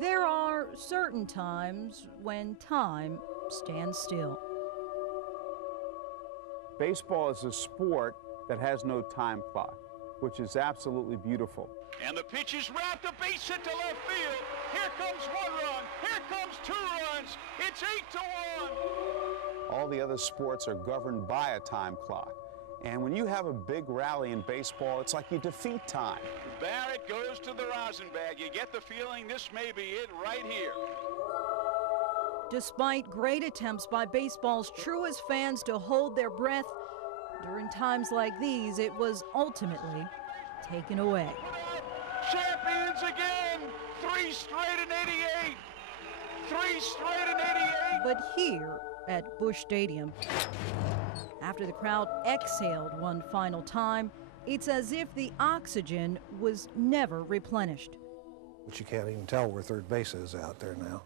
There are certain times when time stands still. Baseball is a sport that has no time clock, which is absolutely beautiful. And the pitch is wrapped, a base hit to left field. Here comes 1 run, here comes 2 runs. It's 8-1. All the other sports are governed by a time clock. And when you have a big rally in baseball, it's like you defeat time. Barrett goes to the rosin bag. You get the feeling this may be it right here. Despite great attempts by baseball's truest fans to hold their breath, during times like these, it was ultimately taken away. Champions again! 3 straight in 88! 3 straight in 88! But here at Busch Stadium, after the crowd exhaled one final time, it's as if the oxygen was never replenished. But you can't even tell where third base is out there now.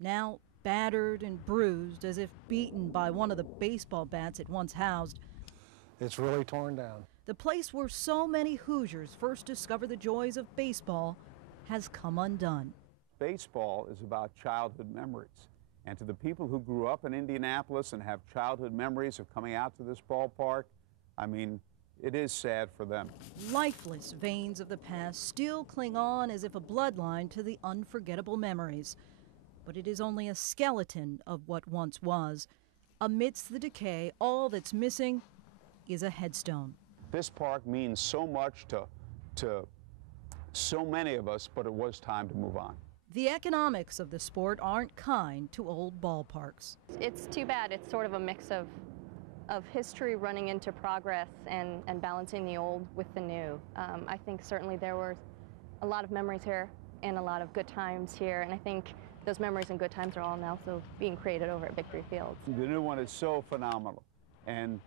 Now battered and bruised, as if beaten by one of the baseball bats it once housed. It's really torn down. The place where so many Hoosiers first discovered the joys of baseball has come undone. Baseball is about childhood memories. And to the people who grew up in Indianapolis and have childhood memories of coming out to this ballpark, I mean, it is sad for them. Lifeless veins of the past still cling on as if a bloodline to the unforgettable memories. But it is only a skeleton of what once was. Amidst the decay, all that's missing is a headstone. This park means so much to so many of us, but it was time to move on. The economics of the sport aren't kind to old ballparks. It's too bad. It's sort of a mix of history running into progress and balancing the old with the new. I think certainly there were a lot of memories here and a lot of good times here, and I think those memories and good times are all now so being created over at Victory Fields. The new one is so phenomenal, and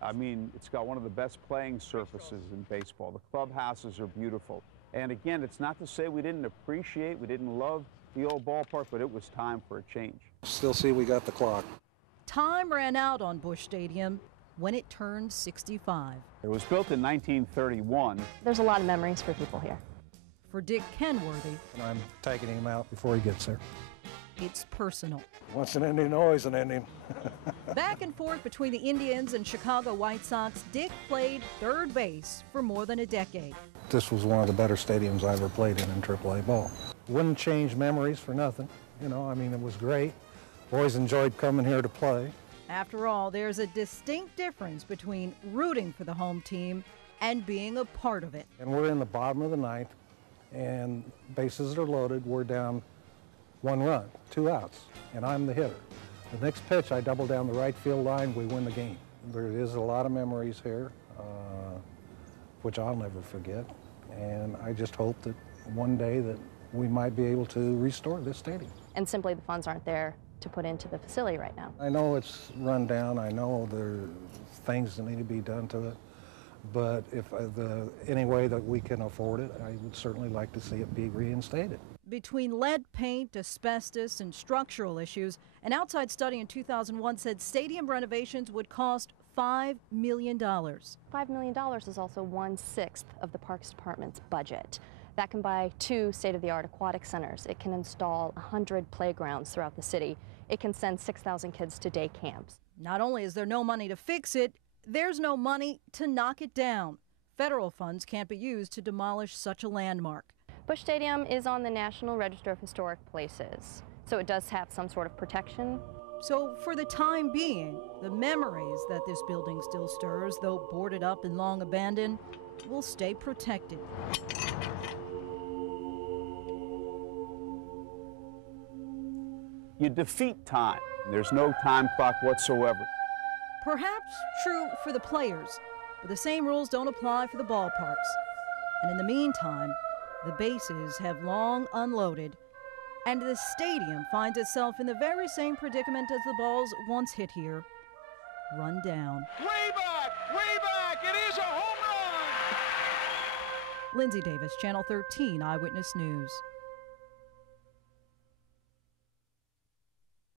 I mean, it's got one of the best playing surfaces in baseball. The clubhouses are beautiful. And again, it's not to say we didn't appreciate, we didn't love the old ballpark, but it was time for a change. Still see we got the clock. Time ran out on Busch Stadium when it turned 65. It was built in 1931. There's a lot of memories for people here. For Dick Kenworthy, And I'm taking him out before he gets there. it's personal. Once an Indian, always an Indian. Back and forth between the Indians and Chicago White Sox, Dick played third base for more than a decade. This was one of the better stadiums I ever played in AAA ball. Wouldn't change memories for nothing. You know, I mean, it was great. Always enjoyed coming here to play. After all, there's a distinct difference between rooting for the home team and being a part of it. And we're in the bottom of the ninth, and bases are loaded. We're down 1 run, 2 outs, and I'm the hitter. The next pitch, I double down the right field line, we win the game. There is a lot of memories here, which I'll never forget, and I just hope that one day that we might be able to restore this stadium. And simply the funds aren't there to put into the facility right now. I know it's run down, I know there's things that need to be done to it, but if any way that we can afford it, I would certainly like to see it be reinstated. Between lead paint, asbestos, and structural issues, an outside study in 2001 said stadium renovations would cost $5 million. $5 million is also 1/6 of the Parks Department's budget. That can buy 2 state-of-the-art aquatic centers. It can install 100 playgrounds throughout the city. It can send 6,000 kids to day camps. Not only is there no money to fix it, there's no money to knock it down. Federal funds can't be used to demolish such a landmark. Busch Stadium is on the National Register of Historic Places, so it does have some sort of protection. So for the time being, the memories that this building still stirs, though boarded up and long abandoned, will stay protected. You defeat time. There's no time clock whatsoever. Perhaps true for the players, but the same rules don't apply for the ballparks. And in the meantime, the bases have long unloaded, and the stadium finds itself in the very same predicament as the balls once hit here, run down. Way back, it is a home run! Lindsay Davis, Channel 13 Eyewitness News.